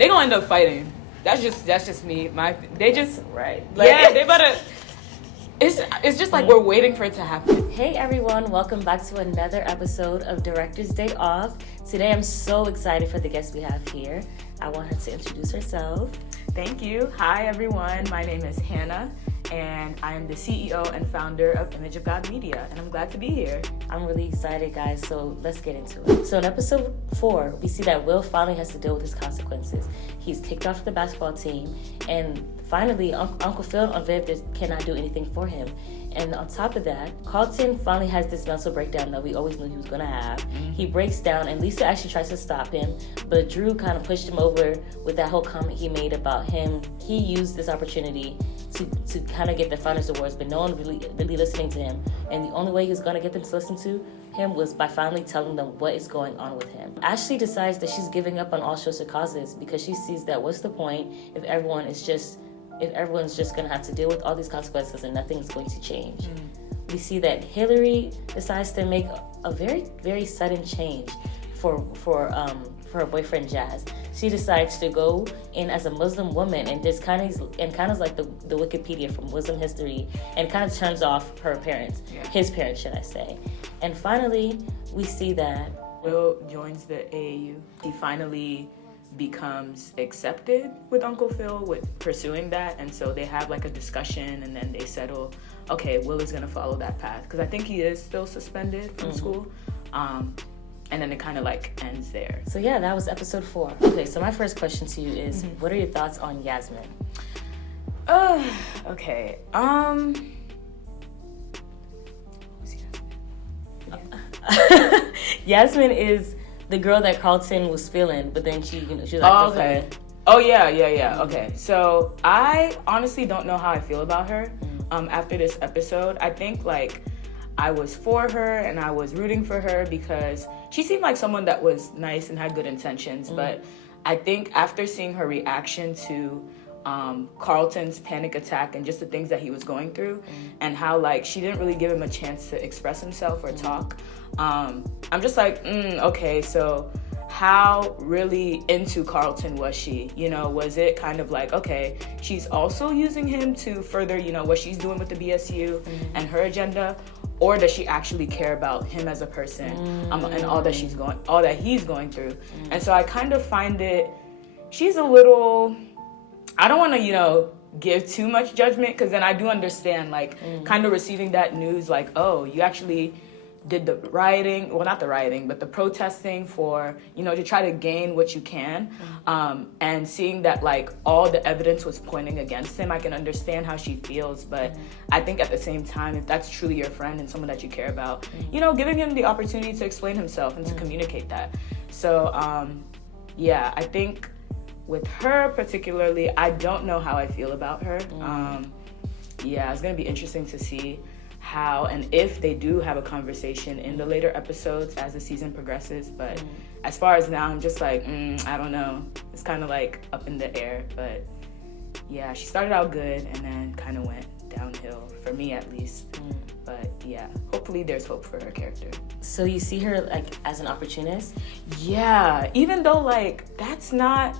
they gonna end up fighting. That's just me. They just right. they better. It's just like we're waiting for it to happen. Hey everyone, welcome back to another episode of Director's Day Off. Today I'm so excited for the guest we have here. I want her to introduce herself. Thank you. Hi everyone, my name is Hannah and I am the CEO and founder of Image of God Media, and I'm glad to be here. I'm really excited, guys, so let's get into it. So in episode 4, we see that Will finally has to deal with his consequences. He's kicked off the basketball team, and finally Uncle Phil and Viv cannot do anything for him. And on top of that, Carlton finally has this mental breakdown that we always knew he was going to have. Mm-hmm. He breaks down, and Lisa actually tries to stop him, but Drew kind of pushed him over with that whole comment he made about him. He used this opportunity to kind of get the Founders Awards, but no one really listening to him. And the only way he was going to get them to listen to him was by finally telling them what is going on with him. Ashley decides that she's giving up on all social causes because she sees that what's the point if everyone's just going to have to deal with all these consequences and nothing's going to change. We see that Hillary decides to make a very, very sudden change for her boyfriend Jazz. She decides to go in as a Muslim woman and just kind of like the Wikipedia from Muslim history, and kind of turns off her parents, his parents, should I say. And finally, we see that Will joins the AAU. He finally becomes accepted with Uncle Phil with pursuing that, and so they have like a discussion, and then they settle, okay, Will is gonna follow that path, because I think he is still suspended from school, and then it kind of like ends there. So yeah, that was episode 4. Okay, so my first question to you is, what are your thoughts on Yasmin? Okay, Yasmin is the girl that Carlton was feeling, but then she was like, oh, okay. Oh, yeah. Okay. So I honestly don't know how I feel about her after this episode. I think like I was for her and I was rooting for her because she seemed like someone that was nice and had good intentions. But I think after seeing her reaction to Carlton's panic attack and just the things that he was going through and how like she didn't really give him a chance to express himself or talk, I'm just like, okay, so how really into Carlton was she? You know, was it kind of like, okay, she's also using him to further, you know, what she's doing with the BSU and her agenda, or does she actually care about him as a person and all that he's going through? And so I kind of find she's a little, I don't want to, you know, give too much judgment, because then I do understand like kind of receiving that news like, oh, you actually did the rioting, well, not the rioting, but the protesting for, you know, to try to gain what you can, and seeing that like all the evidence was pointing against him, I can understand how she feels. But I think at the same time, if that's truly your friend and someone that you care about, you know, giving him the opportunity to explain himself and to communicate that. So yeah, I think with her particularly, I don't know how I feel about her. Yeah, it's gonna be interesting to see how and if they do have a conversation in the later episodes as the season progresses. But as far as now, I'm just like, I don't know. It's kind of like up in the air. But yeah, she started out good and then kind of went downhill, for me at least. But yeah, hopefully there's hope for her character. So you see her like as an opportunist? Yeah, even though like that's not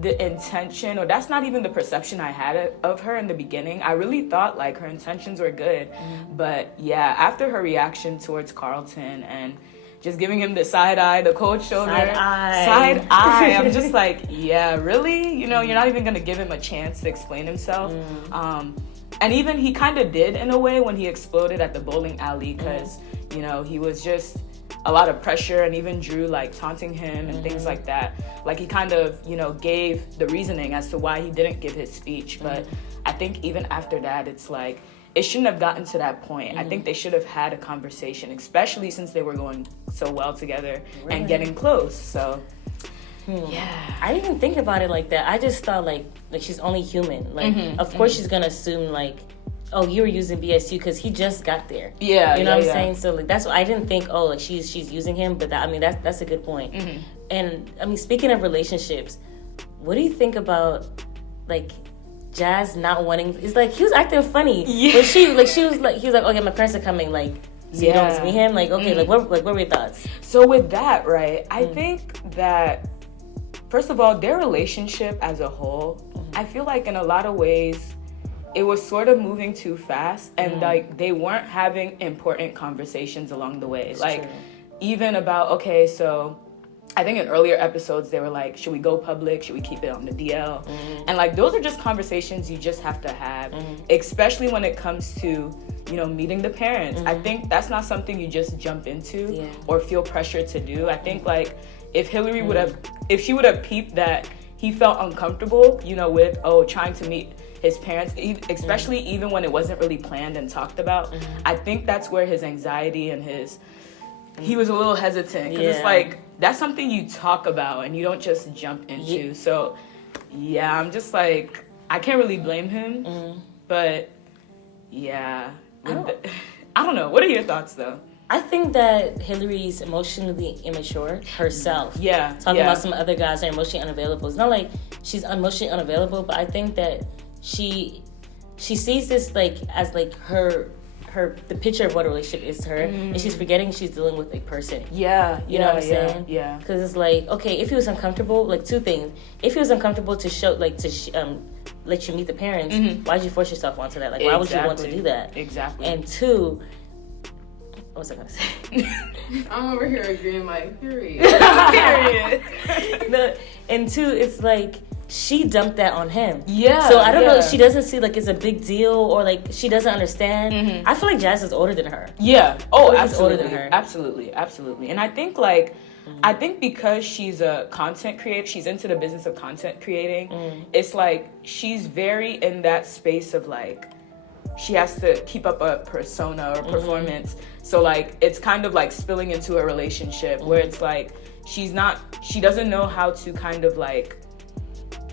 the intention, or that's not even the perception I had of her in the beginning. I really thought like her intentions were good. But yeah, after her reaction towards Carlton and just giving him the side eye, the cold shoulder, side eye, I'm just like, yeah, really? You know, you're not even gonna give him a chance to explain himself. And even he kind of did in a way when he exploded at the bowling alley, because you know, he was just a lot of pressure, and even Drew like taunting him and things like that. Like he kind of, you know, gave the reasoning as to why he didn't give his speech. But I think even after that, it's like, it shouldn't have gotten to that point. I think they should have had a conversation, especially since they were going so well together and getting close. So yeah, I didn't even think about it like that. I just thought like she's only human. Like of course she's gonna assume like, oh, you were using BSU because he just got there. Yeah, you know what I'm saying? So like that's what I didn't think. Oh, like she's using him, but that's a good point. And I mean, speaking of relationships, what do you think about like Jazz not wanting? It's like he was acting funny. Yeah. But he was like, okay, my parents are coming. Like, so you don't meet him. Like, okay, like what were your thoughts? So with that, right? I think that first of all, their relationship as a whole, I feel like in a lot of ways, it was sort of moving too fast, and like they weren't having important conversations along the way. Like even about, okay, so I think in earlier episodes they were like, should we go public? Should we keep it on the DL? And like those are just conversations you just have to have, especially when it comes to, you know, meeting the parents. I think that's not something you just jump into or feel pressure to do. I think like if Hillary if she would have peeped that he felt uncomfortable, you know, with trying to meet his parents, especially even when it wasn't really planned and talked about, I think that's where his anxiety and he was a little hesitant, because it's like, that's something you talk about and you don't just jump into. So yeah, I'm just like, I can't really blame him, but yeah, I don't know. What are your thoughts though? I think that Hillary's emotionally immature herself. Talking about some other guys that are emotionally unavailable. It's not like she's emotionally unavailable, but I think that she sees this like as like the picture of what a relationship is to her, and she's forgetting she's dealing with a person. You know what I'm saying? Because it's like, okay, if he was uncomfortable, like two things. If he was uncomfortable to show, like let you meet the parents, why'd you force yourself onto that? Like, why would you want to do that? And two, what was I gonna say? I'm over here agreeing, like, period. And two, it's like, she dumped that on him. So I don't know, she doesn't see like it's a big deal, or like she doesn't understand. I feel like Jazz is older than her. Absolutely. Older than her. Absolutely. And I think like, I think because she's a content creator, she's into the business of content creating, it's like she's very in that space of like, she has to keep up a persona or performance. So like, it's kind of like spilling into a relationship where it's like, she doesn't know how to kind of like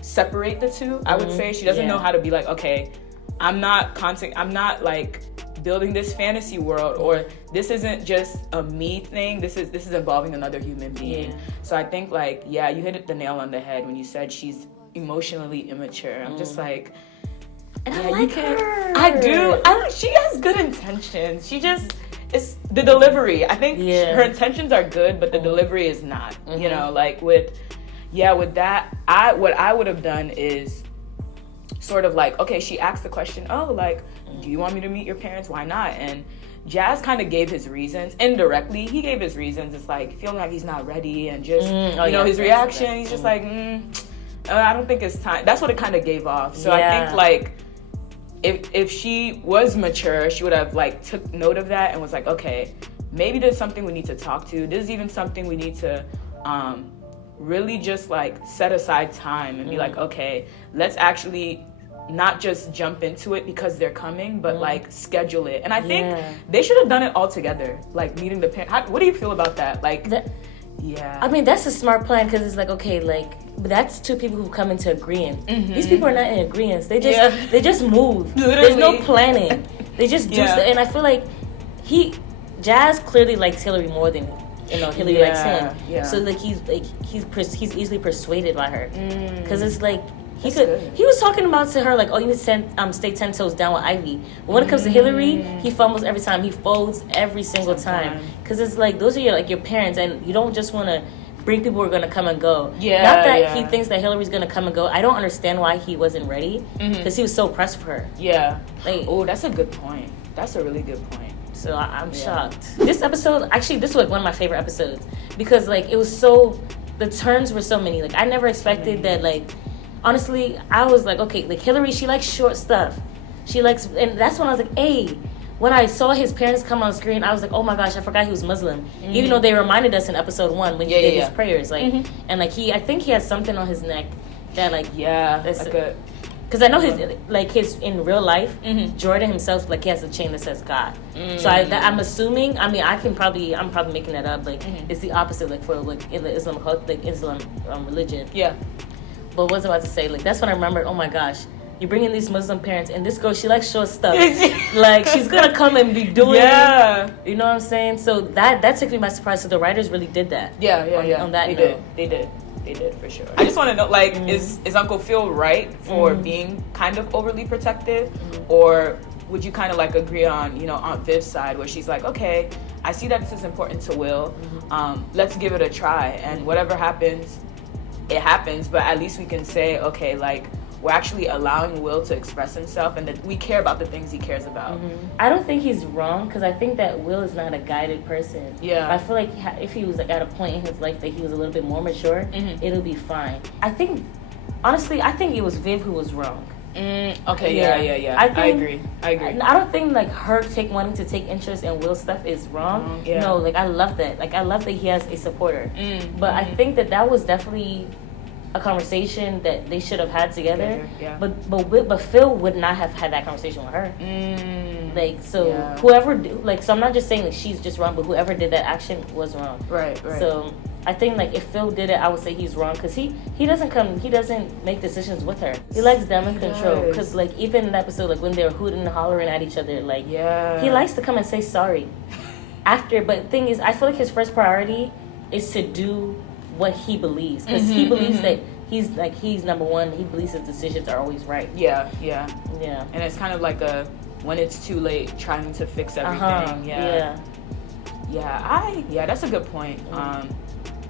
separate the two. I would say she doesn't know how to be like, okay, I'm not like building this fantasy world, or this isn't just a me thing, this is involving another human being. So I think like, you hit the nail on the head when you said she's emotionally immature. I'm just like, and I like her. I do. She has good intentions. She just, it's the delivery. I think her intentions are good, but the delivery is not. You know, like with that, what I would have done is sort of like, okay, she asked the question, like, do you want me to meet your parents? Why not? And Jazz kind of gave his reasons. Indirectly, he gave his reasons. It's like feeling like he's not ready, and just, his reaction, he's just like, I don't think it's time. That's what it kind of gave off. So I think like, if she was mature, she would have like took note of that and was like, okay, maybe there's something we need to talk to. This is even something we need to really just like set aside time and be like, okay, let's actually not just jump into it because they're coming, but like schedule it. And I think they should have done it all together, like meeting the parents. What do you feel about that? Like, I mean, that's a smart plan, because it's like, okay, like, that's two people who come into agreement. These people are not in agreement. They just move. Literally. There's no planning. They just do stuff. And I feel like Jazz clearly likes Hillary more than Hillary likes him. So like he's easily persuaded by her, because it's like he was talking about to her like, oh, you need to stay 10 toes down with Ivy. But when it comes to Hillary, he fumbles every time. He folds every single time, because it's like those are your parents, and you don't just want to bring people who are going to come and go. Not that he thinks that Hillary's going to come and go. I don't understand why he wasn't ready, because he was so pressed for her. Like, that's a good point. That's a really good point. So I'm shocked. This episode, actually, this was like one of my favorite episodes, because like it was so, the turns were so many. Like I never expected that. Like honestly, I was like, okay, like Hillary, she likes short stuff. She likes, and that's when I was like, hey. When I saw his parents come on screen, I was like, oh my gosh, I forgot he was Muslim. Even though they reminded us in episode 1 when he did his prayers, like, and like I think he has something on his neck that like, that's like because I know his in real life, Jordan himself, like he has a chain that says God. So I'm assuming, I mean, I'm probably making that up. Like it's the opposite, like for like in the Islam religion. But what was I about to say? Like that's when I remembered. Oh my gosh. You bring in these Muslim parents, and this girl, she likes short stuff. Like, she's gonna come and be doing it. You know what I'm saying? So that took me by surprise. So the writers really did that. On that note. They did for sure. I just want to know, like, is Uncle Phil right for being kind of overly protective, or would you kind of like agree on, Aunt Viv's side, where she's like, okay, I see that this is important to Will. Let's give it a try, and whatever happens, it happens, but at least we can say, okay, like, we're actually allowing Will to express himself and that we care about the things he cares about. I don't think he's wrong because I think that Will is not a guided person. Yeah. I feel like if he was like at a point in his life that he was a little bit more mature, it'll be fine. I think, honestly, it was Viv who was wrong. Okay, yeah. I agree. I don't think like her wanting to take interest in Will's stuff is wrong. Yeah. No, like I love that. Like I love that he has a supporter. But I think that was definitely a conversation that they should have had together. Yeah. But Phil would not have had that conversation with her. Like so, whoever so I'm not just saying that she's just wrong, but whoever did that action was wrong. Right. So I think like if Phil did it, I would say he's wrong because he doesn't make decisions with her. He likes damage control because like even in the episode like when they were hooting and hollering at each other, like he likes to come and say sorry after. But the thing is, I feel like his first priority is to do what he believes because he believes that he's number one. He believes his decisions are always right. Yeah. And it's kind of like when it's too late, trying to fix everything. Yeah, that's a good point.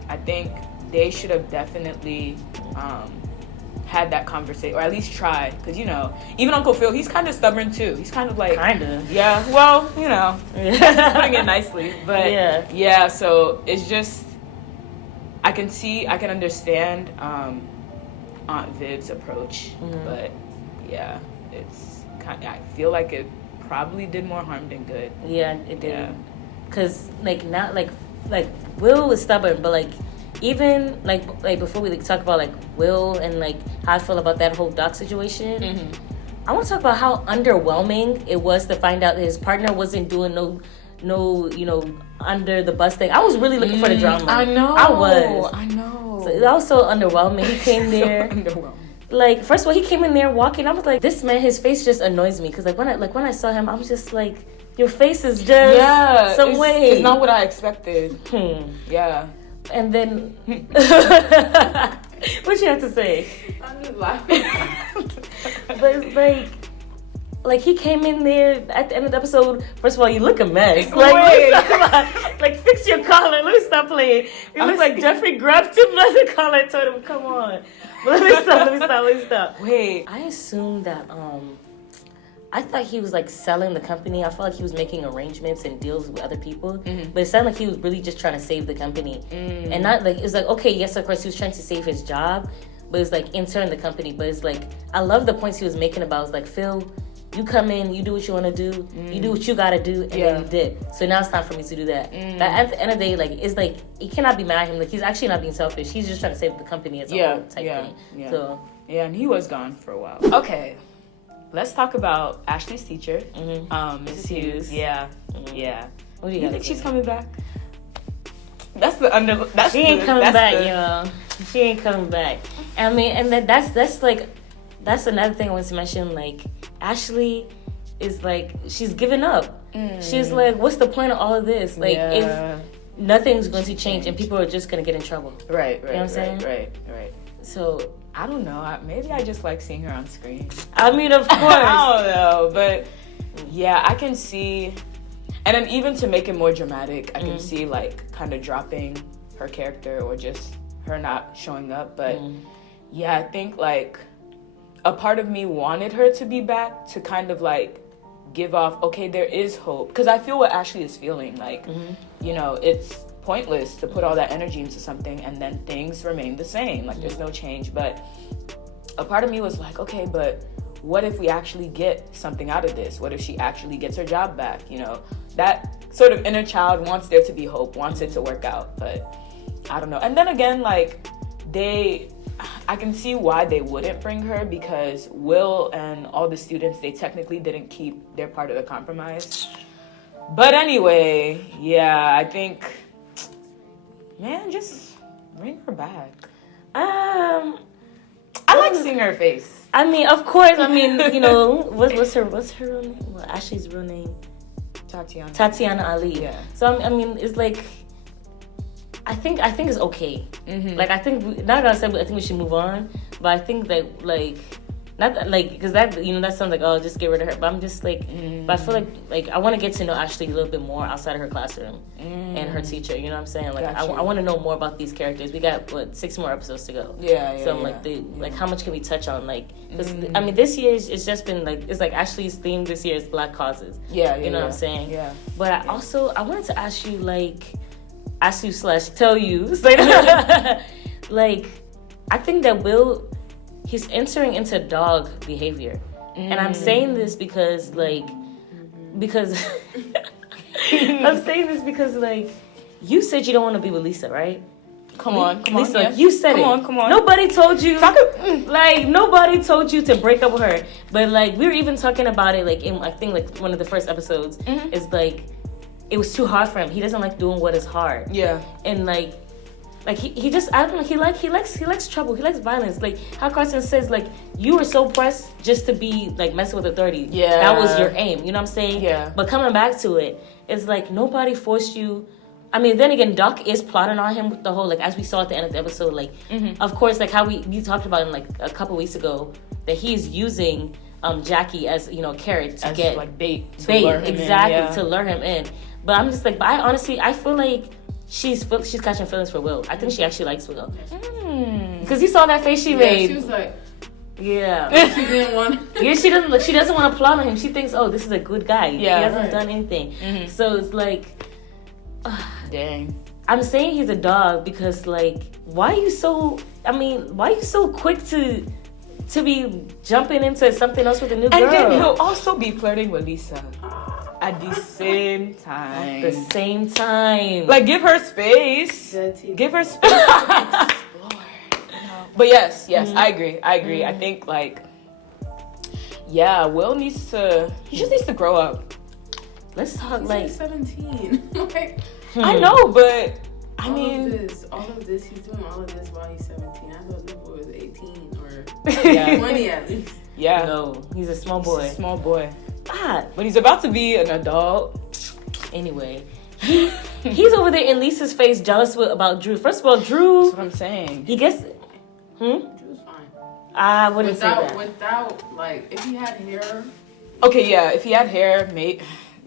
I think they should have definitely had that conversation, or at least try, because even Uncle Phil, he's kind of stubborn too. He's kind of like putting it nicely, but so it's just I can understand Aunt Viv's approach, but it's I feel like it probably did more harm than good. Yeah, it did. Because not Will is stubborn, but like even like before we talk about like Will and like how I feel about that whole doc situation, I want to talk about how underwhelming it was to find out that his partner wasn't doing no under the bus thing. I was really looking for the drama. I know. So that was so underwhelming. He came there. So underwhelming. Like first of all, he came in there walking. I was like, this man, his face just annoys me because when I saw him, I was just like, your face is just some way. It's not what I expected. Yeah. And then, what you have to say? I'm just laughing. But it's like he came in there at the end of the episode. First of all, you look a mess. Like fix your collar. Let me stop playing. It looks like Jeffrey grabbed him by the collar and told him, "Come on." But let me stop. Wait. I assumed that I thought he was like selling the company. I felt like he was making arrangements and deals with other people. But it sounded like he was really just trying to save the company. And not like, it's like, okay, yes, of course, he was trying to save his job, but it's like intern the company. But it's like, I love the points he was making about, it's like, Phil, you come in, you do what you want to do, you do what you got to do, and then you did. So now it's time for me to do that. But at the end of the day, like, it's like, you cannot be mad at him. Like, he's actually not being selfish. He's just trying to save the company as a whole type thing. Yeah. So, and he was gone for a while. Okay. Let's talk about Ashley's teacher, Mrs. Hughes. Yeah. What do you think she's coming back? She ain't coming back, y'all. She ain't coming back. I mean, and that's another thing I want to mention. Like, Ashley is like, she's giving up. She's like, what's the point of all of this? Like, if nothing's going to change and people are just going to get in trouble. Right. You know what I'm saying? Right. So, I don't know. Maybe I just like seeing her on screen. I mean, of course. I don't know. But, yeah, I can see... And then even to make it more dramatic, I can see, like, kind of dropping her character or just her not showing up. But, yeah, I think, like, a part of me wanted her to be back to kind of, like, give off, okay, there is hope. Because I feel what Ashley is feeling. Like, it's pointless to put all that energy into something and then things remain the same. Like, there's no change. But a part of me was like, okay, but what if we actually get something out of this? What if she actually gets her job back? That sort of inner child wants there to be hope, wants it to work out. But I don't know. And then again, like, I can see why they wouldn't bring her, because Will and all the students, they technically didn't keep their part of the compromise. But anyway, yeah, I think... Man, just bring her back. I like seeing her face. I mean, of course. I mean, what's her real name? Well, Ashley's real name? Tatiana Ali. Yeah. So I mean, it's like, I think it's okay. Like, I think not gonna say, but I think we should move on. But I think that, like, not that, like, because that that sounds like, oh, just get rid of her. But I'm just like, but I feel like I want to get to know Ashley a little bit more outside of her classroom and her teacher. You know what I'm saying? Like, I want to know more about these characters. We got 6 more episodes to go. Yeah. So I'm like, how much can we touch on? Like, cause, I mean, this year it's just been like, it's like Ashley's theme this year is Black causes. Yeah. You know what I'm saying? Yeah. But I wanted to ask you, like, tell you, like, I think that Will, he's entering into dog behavior. And I'm saying this because I'm saying this because, like, you said you don't want to be with Lisa, right? Come on. Lisa, Yeah. you said Come on. Nobody told you. Nobody told you to break up with her. But, like, we were even talking about it, like, in, I think, like, one of the first episodes. Is, like, it was too hard for him. He doesn't like doing what is hard. Yeah. And, like he just, I don't know, he likes trouble. He likes violence. Like how Carson says, like, you were so pressed just to be like messing with authority. Yeah. That was your aim. You know what I'm saying? Yeah. But coming back to it, it's like nobody forced you. I mean, then again, Doc is plotting on him with the whole, like, as we saw at the end of the episode, like, of course, like how we talked about in like a couple weeks ago, that he's using Jackie as, carrot to get like bait to bait lure him exactly in, yeah. to lure him in. But I'm just like, I feel like she's catching feelings for Will. I think she actually likes Will because you saw that face she made. She was like, yeah, she didn't want. Yeah, she doesn't want to plot on him. She thinks, oh, this is a good guy. Yeah, he hasn't done anything. So it's like, dang. I'm saying he's a dog because, like, why are you so quick to be jumping into something else with a new girl? And then he'll also be flirting with Lisa at the same time. Like, give her space. Give her space to explore. But yes, I agree. I think, like, yeah, Will he just needs to grow up. Let's talk, He's like 17. Like, I know, but I all mean, of this, he's doing all of this while he's 17. I thought this boy was 18 or Yeah. 20 at least. yeah. no, he's a small boy. He's a small boy. Ah, But he's about to be an adult. anyway, he's over there in Lisa's face, jealous about Drew. First of all, Drew, That's what I'm saying. he gets. Drew's fine. I wouldn't say that. Without, like, if he had hair. Okay, yeah, if he had hair,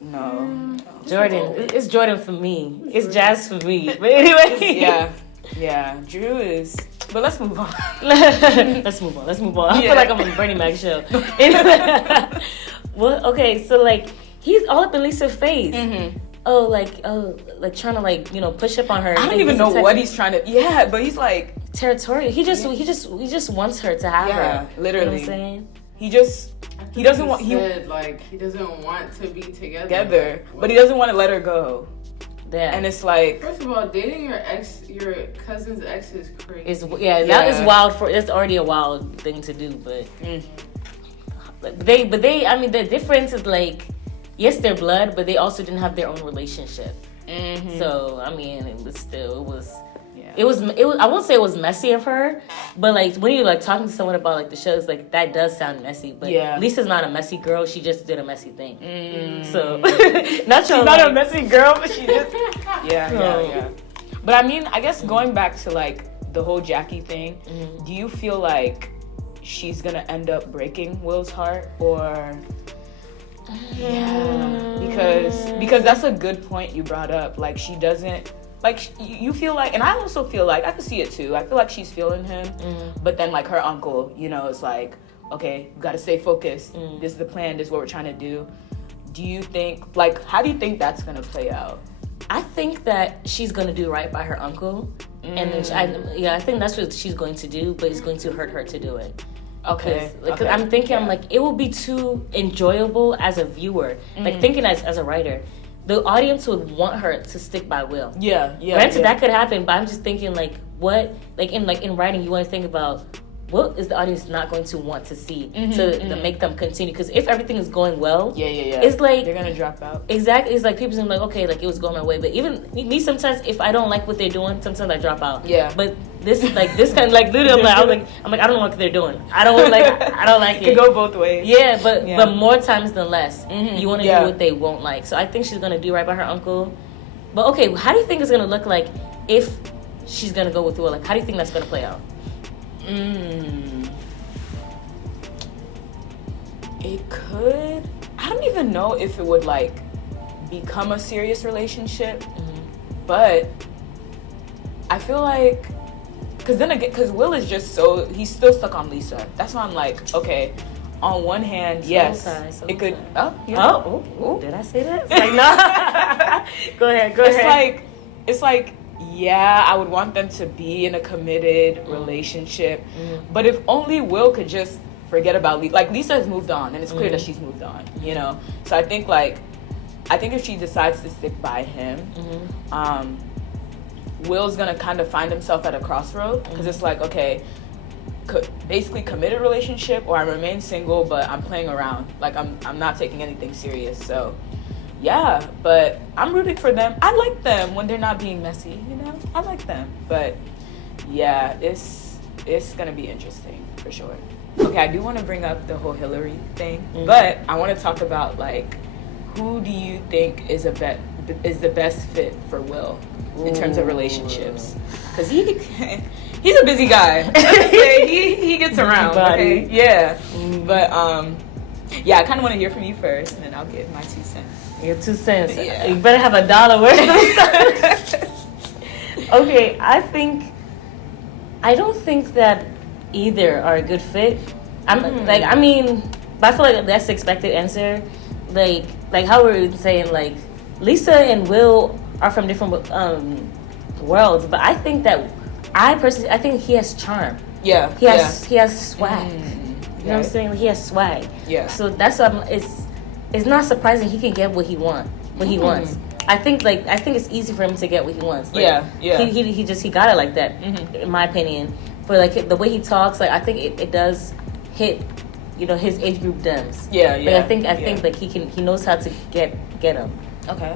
no. Jordan, it's Jordan for me. It's Jazz for me. But anyway, yeah. Drew is. But let's move on. Let's move on. I feel like I'm on the Bernie Mac show. Well, okay, so, like, he's all up in Lisa's face. Like trying to, like, push up on her. I don't even know what he's trying to. Yeah, but he's like territorial. He just wants her to have her. Literally. You know what I'm saying? He doesn't want. He doesn't want to be Together, but he doesn't want to let her go. Yeah. And it's like, first of all, dating your cousin's ex is crazy. That is wild. It's already a wild thing to do, but they. I mean, the difference is, like, yes, they're blood, but they also didn't have their own relationship. So I mean, it was. I won't say it was messy of her, but, like, when you're, like, talking to someone about, like, the shows, like, that does sound messy. But Lisa's not a messy girl. She just did a messy thing. So she's not a messy girl, but she just yeah. But I mean, I guess going back to, like, the whole Jackie thing, do you feel like she's gonna end up breaking Will's heart, or? Yeah, because that's a good point you brought up. Like, she doesn't. Like, you feel like, and I also feel like, I can see it too. I feel like she's feeling him, but then, like, her uncle, it's like, okay, we gotta stay focused. This is the plan. This is what we're trying to do. Do you think, like, how do you think that's gonna play out? I think that she's gonna do right by her uncle, and then I think that's what she's going to do, but it's going to hurt her to do it. Okay. Cause I'm thinking, I'm like, it will be too enjoyable as a viewer. Like, thinking as a writer, the audience would want her to stick by Will. Yeah. Granted, that could happen, but I'm just thinking, like, what, in writing, you want to think about what is the audience not going to want to see to make them continue? Because if everything is going well, it's like they're gonna drop out. Exactly, it's like people's gonna be like, okay, like, it was going my way. But even me, sometimes if I don't like what they're doing, sometimes I drop out. Yeah. But this kind, like, literally, I'm like, I don't know what they're doing. I don't like it. It could go both ways. Yeah, but more times than less, you want to do what they won't like. So I think she's gonna do right by her uncle. But okay, how do you think it's gonna look like if she's gonna go with Will? Like, how do you think that's gonna play out? It could. I don't even know if it would like become a serious relationship, but I feel like because Will is just he's still stuck on Lisa. That's why I'm like, okay. On one hand, yes, it could. Oh, yeah. Did I say that? It's like, no. Go ahead. It's like, yeah, I would want them to be in a committed relationship, but if only Will could just forget about Lisa. Like Lisa has moved on, and it's clear that she's moved on. You know, so I think if she decides to stick by him, Will's gonna kind of find himself at a crossroad because it's like, okay. Basically committed relationship, or I remain single but I'm playing around, like I'm not taking anything serious. So yeah, but I'm rooting for them. I like them when they're not being messy, you know. I like them, but yeah, it's gonna be interesting for sure. Okay, I do want to bring up the whole Hillary thing, but I want to talk about like who do you think is the best fit for Will in terms of relationships, because he's a busy guy. he gets around. Okay? Yeah. But yeah, I kind of want to hear from you first, and then I'll give my 2 cents. Your 2 cents. Yeah. You better have $1 worth of stuff. Okay, I don't think that either are a good fit. But I feel like that's the expected answer. Like how we were saying, like Lisa and Will are from different worlds, but I think that I think he has charm. Yeah. He has swag. You know what I'm saying? He has swag. Yeah. So that's what it's not surprising he can get what he wants. I think it's easy for him to get what he wants. Like, He got it like that, in my opinion. But like the way he talks, like I think it does hit, you know, his age group dems. I think like he knows how to get him. Okay.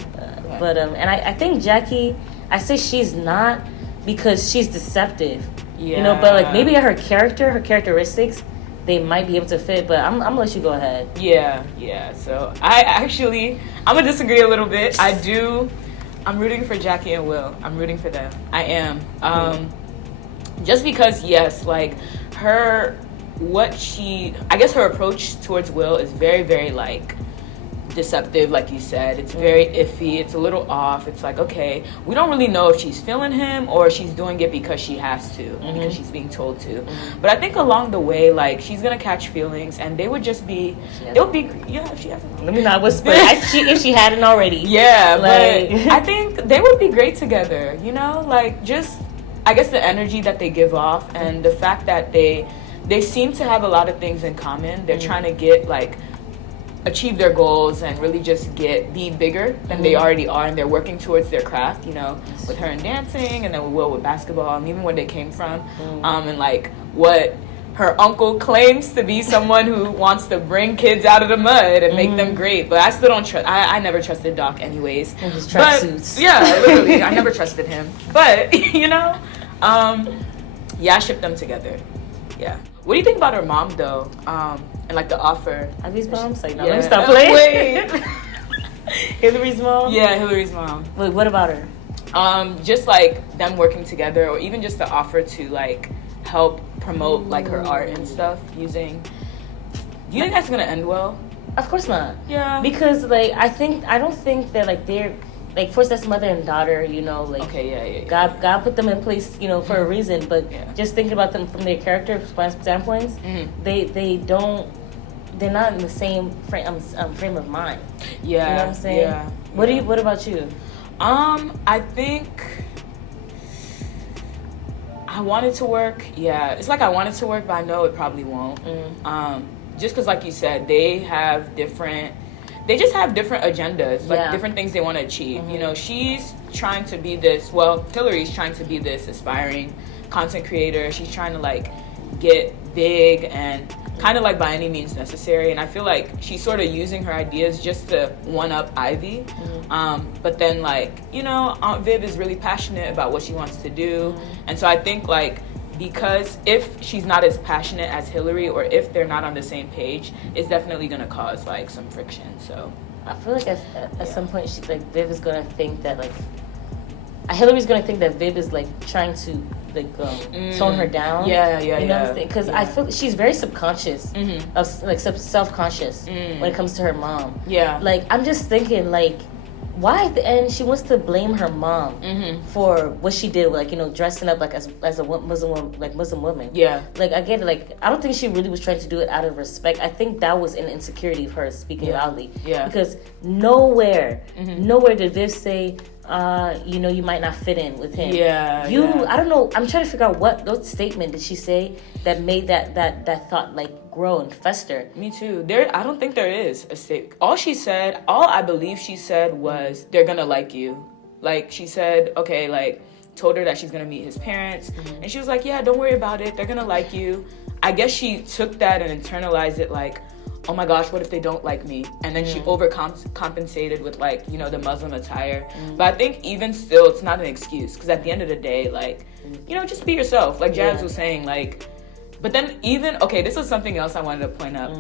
But and I think Jackie, I say she's not because she's deceptive. Yeah. You know, but like maybe her characteristics, they might be able to fit, but I'm gonna let you go ahead. Yeah. So I'm gonna disagree a little bit. I'm rooting for Jackie and Will. I'm rooting for them. I am. Just because, yes, like her approach towards Will is very, very like deceptive, like you said. It's very iffy. It's a little off. It's like, okay, we don't really know if she's feeling him or she's doing it because she has to, because she's being told to. But I think along the way, like, she's gonna catch feelings, and they would just be, if she hasn't. Let me not whisper. If she hadn't already. Yeah, like, but I think they would be great together. You know, like just, I guess the energy that they give off and the fact that they seem to have a lot of things in common. They're trying to get achieve their goals and really just be bigger than they already are, and they're working towards their craft, you know, with her in dancing, and then with Will with basketball, and even where they came from, and like what her uncle claims to be someone who wants to bring kids out of the mud and make them great. But I still don't trust. I never trusted Doc anyways. His tracksuits. Yeah, literally, I never trusted him. But you know, I ship them together. Yeah. What do you think about her mom though? And like the offer. Are these moms? Like, no, let me stop playing. Wait. Hillary's mom? Yeah, Hillary's mom. Wait, what about her? Just like them working together, or even just the offer to like help promote like her art and stuff using. Do you think that's gonna end well? Of course not. Yeah. Because like I don't think that like they're like, first that's mother and daughter, you know, like God put them in place, you know, for a reason. But just thinking about them from their character standpoints, they're not in the same frame of mind. Yeah, you know what I'm saying? Yeah. What about you? I think I want it to work. Yeah, it's like I want it to work, but I know it probably won't. Just because, like you said, they just have different agendas, like different things they want to achieve. You know, she's trying to be Hillary's trying to be this aspiring content creator. She's trying to like get big and kind of like by any means necessary. And I feel like she's sort of using her ideas just to one-up Ivy. But then like, you know, Aunt Viv is really passionate about what she wants to do. And so I think like, because if she's not as passionate as Hillary, or if they're not on the same page, it's definitely going to cause like some friction. So I feel like at some point Viv is going to think that like Hillary's going to think that Viv is like trying to tone her down. Yeah. You know what I'm saying? Because I feel she's very subconscious of like self-conscious when it comes to her mom. Yeah. Like I'm just thinking like, why at the end she wants to blame her mom for what she did, like, you know, dressing up like as a Muslim woman. Yeah. Like I get it. Like I don't think she really was trying to do it out of respect. I think that was an insecurity of hers speaking loudly. Yeah. Because nowhere did Viv say, you know, you might not fit in with him. Yeah. I don't know. I'm trying to figure out what statement did she say that made that thought like grow and fester. Me too. I don't think there is a state. All I believe she said was, they're gonna like you. Like, she said, okay, like, told her that she's gonna meet his parents. And she was like, yeah, don't worry about it. They're gonna like you. I guess she took that and internalized it like, oh my gosh, what if they don't like me? And then she overcompensated with, like, you know, the Muslim attire. But I think even still, it's not an excuse. Because at the end of the day, like, you know, just be yourself. Like Jazz was saying, like, but then this is something else I wanted to point out.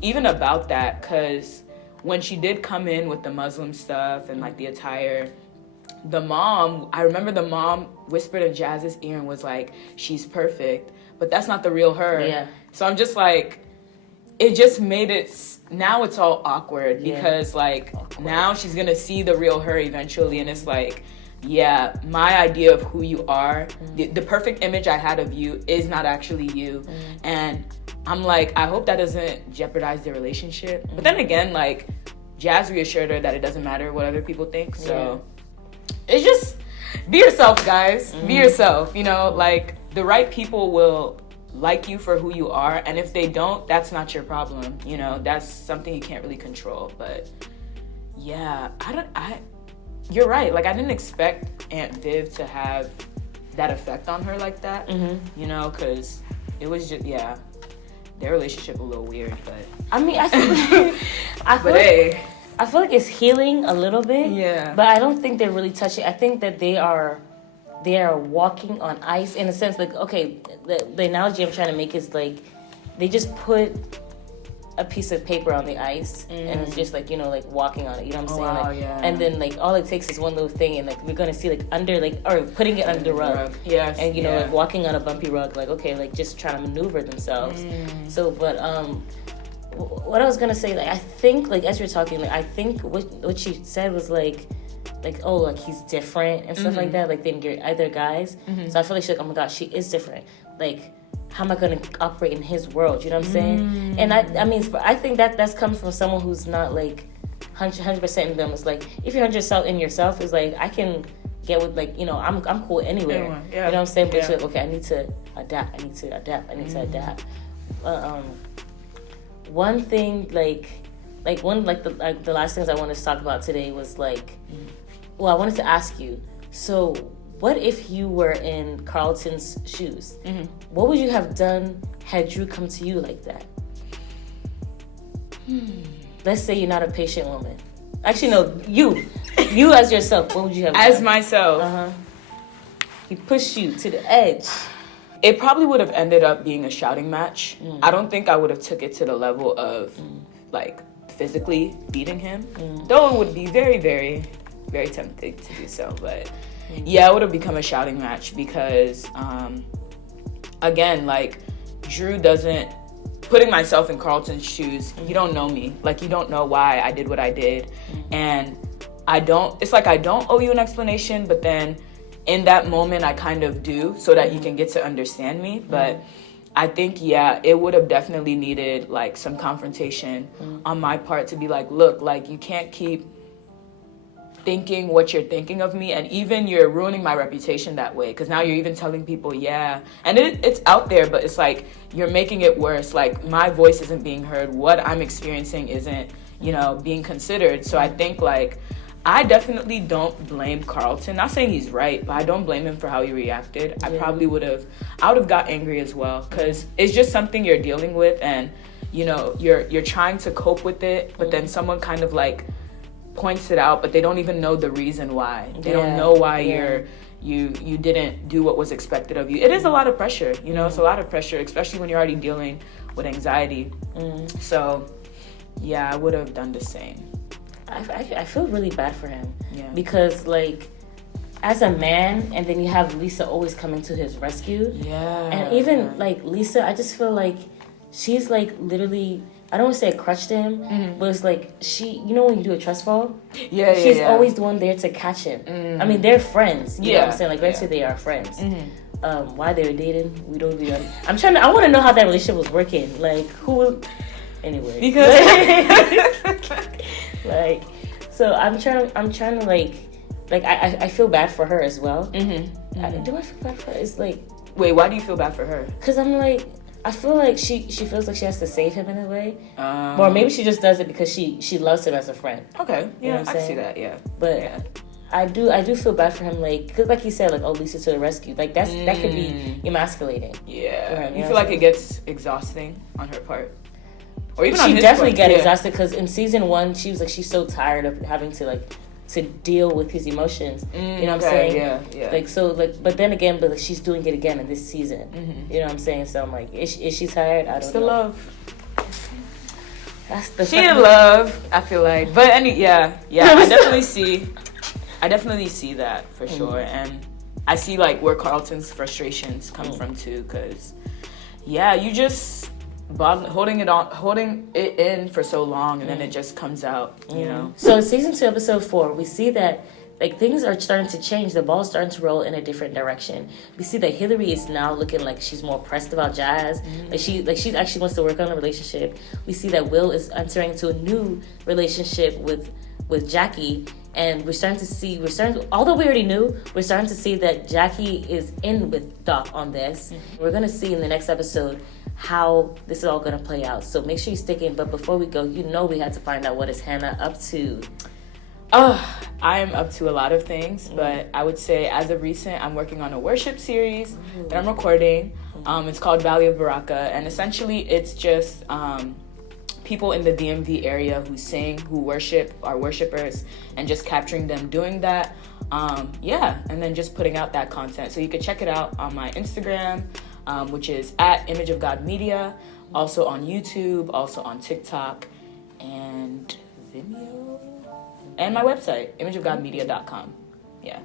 Even about that, because when she did come in with the Muslim stuff and like the attire, I remember the mom whispered in Jazz's ear and was like, she's perfect, but that's not the real her. Yeah. So I'm just like, it just made it, now it's all awkward because like now she's gonna see the real her eventually, and it's like, yeah, my idea of who you are, the perfect image I had of you is not actually you. And I'm like, I hope that doesn't jeopardize the relationship. But then again, like, Jazz reassured her that it doesn't matter what other people think. So it's just, be yourself, guys. Be yourself. You know, like, the right people will like you for who you are. And if they don't, that's not your problem. You know, that's something you can't really control. But yeah, you're right. Like, I didn't expect Aunt Viv to have that effect on her like that. You know, because it was just, their relationship a little weird. But I mean, I feel like it's healing a little bit. Yeah. But I don't think they're really touching. I think that they are walking on ice in a sense. Like, okay, the analogy I'm trying to make is like, they just put a piece of paper on the ice and it's just like, you know, like walking on it, you know what I'm saying? Wow, like, and then like all it takes is one little thing and like we're gonna see like under like, or putting it under the rug. Yes. And you know, like walking on a bumpy rug, like, okay, like just trying to maneuver themselves. So, but what I was gonna say, like, I think like as you're talking, like, I think what she said was like, oh, like he's different and stuff like that, like than your other guys. So I feel like she's like, oh my gosh, she is different. Like, how am I going to operate in his world? You know what I'm saying? And I mean, I think that's coming from someone who's not like 100% in them. It's like, if you're 100% in yourself, it's like, I can get with, like, you know, I'm cool anywhere. You know what I'm saying? But you're like, okay, I need to adapt. I need to adapt. One thing, the last things I wanted to talk about today was like, well, I wanted to ask you, so what if you were in Carlton's shoes? What would you have done had Drew come to you like that? Let's say you're not a patient woman. Actually, no, you as yourself, what would you have done? As myself? He pushed you to the edge. It probably would have ended up being a shouting match. I don't think I would have took it to the level of, like, physically beating him. Though it would be very, very, very tempting to do so, but... Yeah, it would have become a shouting match because, again, like, Drew doesn't, putting myself in Carlton's shoes, you don't know me. Like, you don't know why I did what I did. And it's like I don't owe you an explanation, but then in that moment I kind of do so that you can get to understand me. But I think, it would have definitely needed, like, some confrontation on my part to be like, look, like, you can't keep thinking what you're thinking of me, and even you're ruining my reputation that way, because now you're even telling people and it's out there, but it's like you're making it worse. Like, my voice isn't being heard, what I'm experiencing isn't, you know, being considered. So I think, like, I definitely don't blame Carlton. Not saying he's right, but I don't blame him for how he reacted. I would have got angry as well, because it's just something you're dealing with, and, you know, you're trying to cope with it, but then someone kind of like points it out, but they don't even know the reason why. They don't know why you didn't do what was expected of you. It is a lot of pressure, you know. It's a lot of pressure, especially when you're already dealing with anxiety. So I would have done the same. I feel really bad for him because, like, as a man, and then you have Lisa always coming to his rescue. Yeah. And even like Lisa, I just feel like she's like literally, I don't want to say it crushed him, but it's like you know when you do a trust fall? She's always the one there to catch him. I mean, they're friends. You know what I'm saying? Like, let's say they are friends. Why they were dating, we don't really know. I want to know how that relationship was working. Like, anyway. Because, like, so I'm trying to like I feel bad for her as well. Do I feel bad for her? It's like, wait, why do you feel bad for her? Because I'm like, I feel like she feels like she has to save him in a way, or maybe she just does it because she loves him as a friend. Okay, you know what I'm I saying? see that. Yeah, but I do feel bad for him, like, because like you said, like, oh, Lisa to the rescue, like that could be emasculating. Yeah, him, you feel like it gets exhausting on her part, or even she on his definitely part. get exhausted because in season 1 she was like she's so tired of having to deal with his emotions. You know what I'm saying? Yeah. Like, so, like, but then again, like, she's doing it again in this season. You know what I'm saying? So I'm like, is she tired? I don't know. It's the love. That's the she in love, I feel like. But I definitely see that for sure. And I see like where Carlton's frustrations come from too, because you just holding it in for so long, and then it just comes out, you know. So in season 2, episode 4, we see that like things are starting to change. The ball's starting to roll in a different direction. We see that Hillary is now looking like she's more pressed about Jazz. She actually wants to work on a relationship. We see that Will is entering into a new relationship with Jackie. And we're starting, although we already knew, we're starting to see that Jackie is in with Doc on this. We're going to see in the next episode how this is all going to play out. So make sure you stick in. But before we go, we had to find out what is Hannah up to. I'm up to a lot of things, but I would say as of recent, I'm working on a worship series that I'm recording. It's called Valley of Baraka, and essentially it's just people in the DMV area who sing, who worship, are worshipers, and just capturing them doing that. And then just putting out that content. So you can check it out on my Instagram, which is at Image of God Media, also on YouTube, also on TikTok, and Vimeo, and my website, imageofgodmedia.com. Yeah.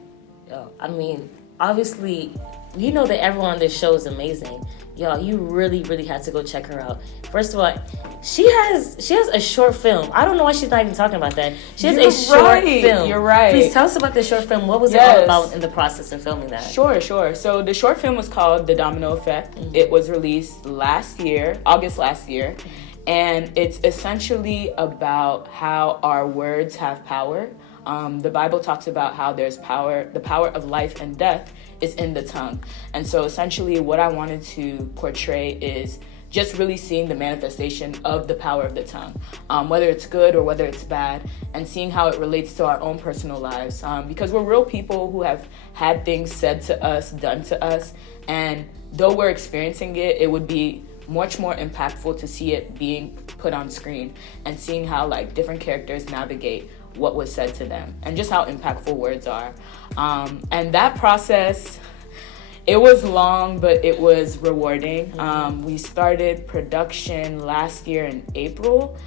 I mean, obviously, you know that everyone on this show is amazing. Y'all, you really, really have to go check her out. First of all, she has a short film. I don't know why she's not even talking about that. She has short film. You're right. Please tell us about the short film. What was it all about in the process of filming that? Sure. So the short film was called The Domino Effect. It was released August last year. And it's essentially about how our words have power. The Bible talks about how there's power, the power of life and death is in the tongue. And so essentially what I wanted to portray is just really seeing the manifestation of the power of the tongue, whether it's good or whether it's bad, and seeing how it relates to our own personal lives. Because we're real people who have had things said to us, done to us, and though we're experiencing it, it would be much more impactful to see it being put on screen and seeing how like different characters navigate what was said to them and just how impactful words are. And that process, it was long, but it was rewarding. We started production last year in April.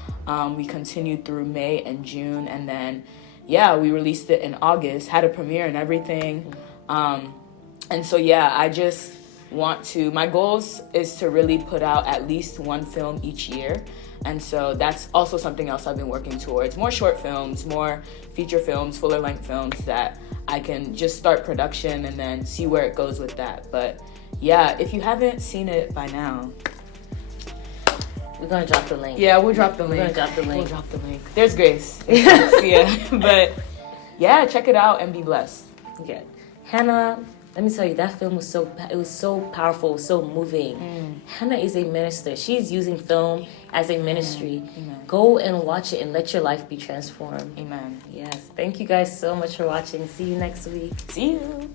We continued through May and June, and then we released it in August, had a premiere and everything. And so I just my goals is to really put out at least one film each year. And so that's also something else I've been working towards. More short films, more feature films, fuller length films that I can just start production and then see where it goes with that. But if you haven't seen it by now, we're going to drop the link. Yeah, we'll drop the link. We'll drop the link. There's grace. But check it out and be blessed. Okay. Hannah, let me tell you, that film was so powerful, so moving. Hannah is a minister. She's using film as a ministry. Amen. Go and watch it and let your life be transformed. Amen. Yes. Thank you guys so much for watching. See you next week. See you.